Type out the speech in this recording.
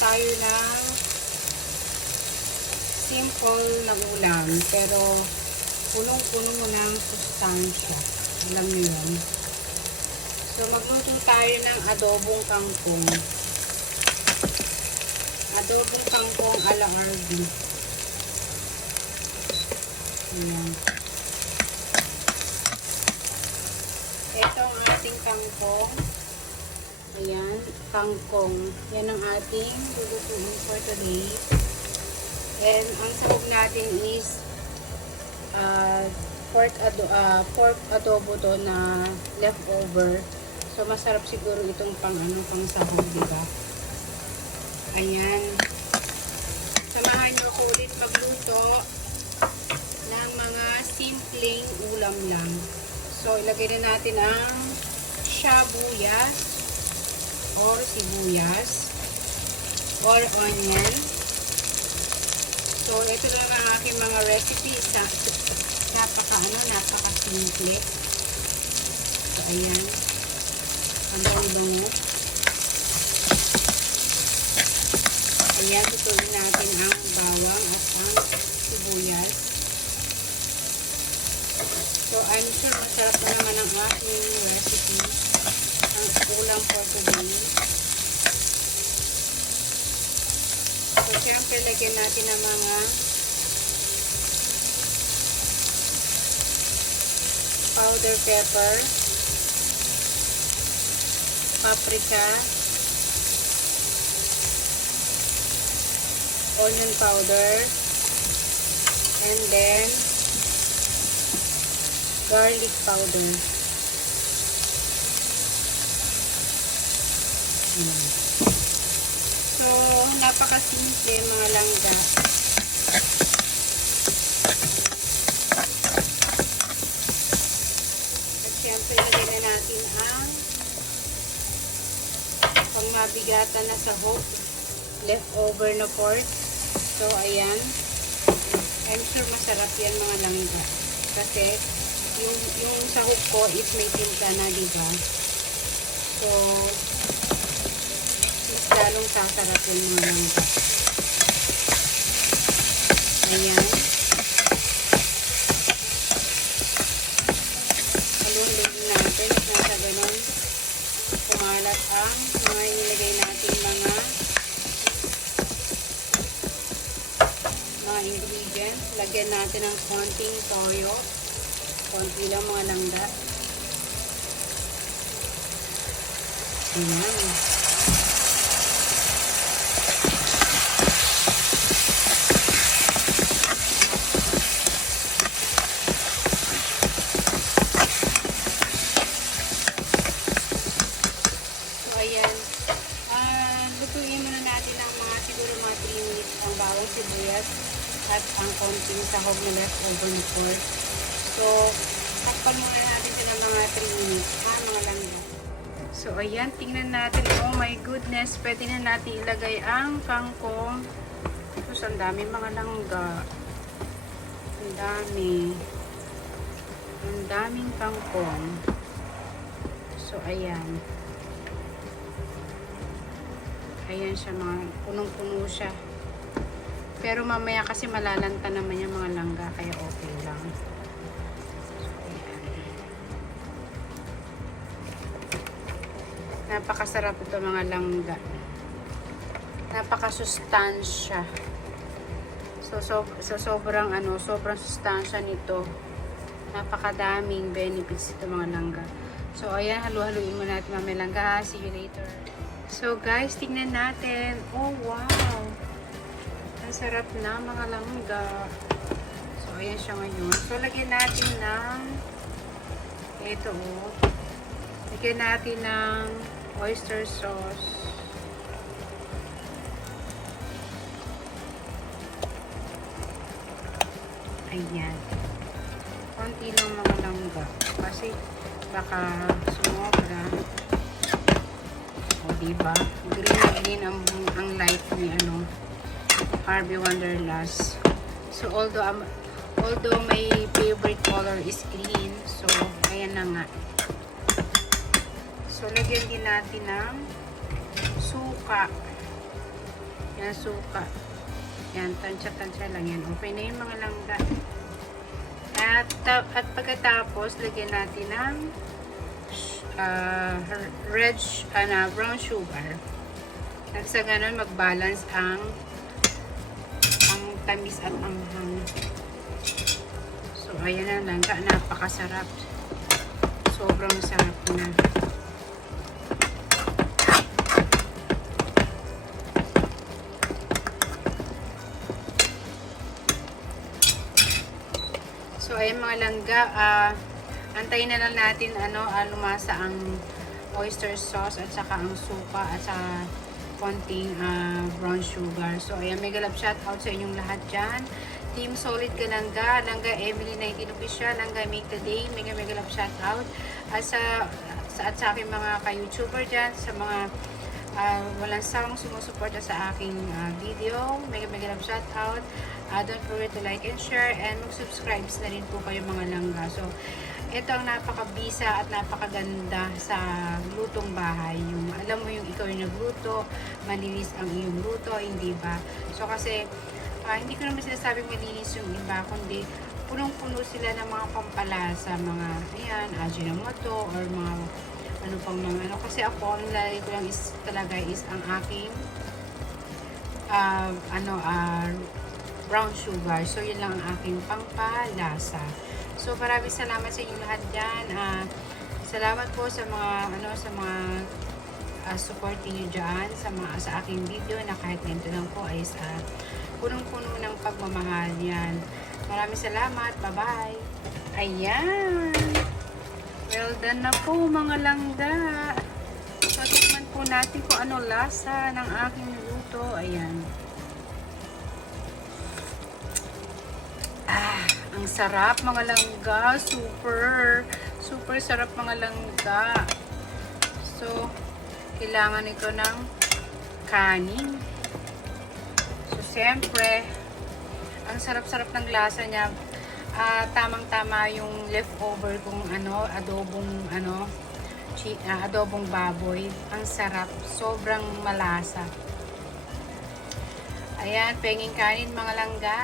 tayo ng simple na ulam, pero punong-puno ng sustansya. Alam niyo yun? So, magluto tayo ng adobong kangkong. Adobong kangkong ala RB. Ayan. Ito ang ating kangkong. Ayan, kangkong. Yan ang ating lulutuin for today. And ang sahog natin is pork adobo to na leftover. So masarap siguro itong pang sahog, di ba? Ayan. Samahan niyo ko ulit magluto ng mga simpleng ulam lang. So ilagay na natin ang shabuyas or sibuyas or onion. So ito lang ang aking mga recipe. Napaka-simple. So ayan. Ang bango-bango. Ayan, tutuloy natin ang bawang at ang sibuyas. So, I'm sure masarap na naman ang aking recipe. Ang ulam for today. So, syempre, lagyan natin ng mga powder pepper, paprika, onion powder, and then garlic powder. So, napakasimple mga langga. At syempre, ilagay na natin ang pang mabigatan na sahog, leftover na pork. So, ayan. I'm sure masarap yan mga langga. Kasi, yung sahog ko is may tinta na, diba? So, mas lalong sasarap yung mga langga. Ayan. Halun-halun natin. Nasa ganon, kumalat ang mga inilagay natin mga ingredients. Lagyan natin ng konting toyo. Konti lang mga langga. Ayan. So, ayan. Lutuin muna natin ang siguro mga 3 minutes ang bawang sibuyas at ang konting sahog na leftover na pork. So, takpan muna natin sila mga 3 minutes. Mga langga. So, ayan. Tingnan natin. Oh my goodness. Pwede na natin ilagay ang kangkong. Tapos, ang dami mga langga. Ang dami. Ang daming kangkong. So, ayan. Ayan siya. Punong-puno siya. Pero mamaya kasi malalanta naman yung mga langga. Kaya okay lang. Napakasarap ito mga langga. Napakasustansya. So sobrang sustansya nito. Napakadaming benefits ito mga langga. So ayan, halu-haluin mo natin mamaya langga. See you later. So guys, tingnan natin. Oh wow. Ang sarap na mga langga. So ayan siya ngayon. So lagyan natin ng ito oh. Lagyan natin ng oyster sauce. Ayan. Konti lang mga langga. Kasi baka sumobra. O diba? Green na green ang light ni Harvey Wonderlust. So although my favorite color is green, so ayan na nga. So lagyan din natin ng suka. Yan, suka. Yan, tansya-tansya lang yan. Okay na yung mga langga. At pagkatapos, lagyan natin ng brown sugar. At sa ganun, mag-balance ang tamis at anghang. So, ayan na langga. Napakasarap. Sobrang sarap na. So, ayan mga langga, antayin na lang natin lumasa ang oyster sauce at saka ang suka at saka konting brown sugar. So, ayan, mega love shout out sa inyong lahat dyan. Team Solid ka langga, langga Emily 19 official, langga Make the Day, mega love shout out. At sa aking mga ka-YouTuber dyan, sa mga walang sawang sumusuporta sa aking video, mega love shout out. Don't forget to like and share and mag-subscribe na rin po kayo mga langga. So, ito ang napakabisa at napakaganda sa lutong bahay. Yung, alam mo yung ikaw yung nagluto, malinis ang iyong luto, hindi ba? So, kasi, hindi ko naman sinasabing malinis yung iba, kundi punong-puno sila ng mga pampalasa, mga, ayan, Ajinomoto, or mga, ano pang mga, kasi ako, ang lalagay ko lang talaga is ang aking, brown sugar. So, yun lang ang aking pangpalasa. So, maraming salamat sa inyong lahat dyan. Salamat po sa mga, support niyo dyan sa aking video na kahit ganito lang po ay punong-puno ng pagmamahal yan. Maraming salamat. Bye-bye. Ayan. Well done na po mga langga. So, tikman po natin kung ano lasa ng aking luto. Ayan. Ang sarap mga langga. Super sarap mga langga. So, kailangan ito ng kanin. So, siyempre, ang sarap-sarap ng lasa niya. Tamang-tama yung leftover kung adobong baboy. Ang sarap. Sobrang malasa. Ayan, penging kanin mga langga.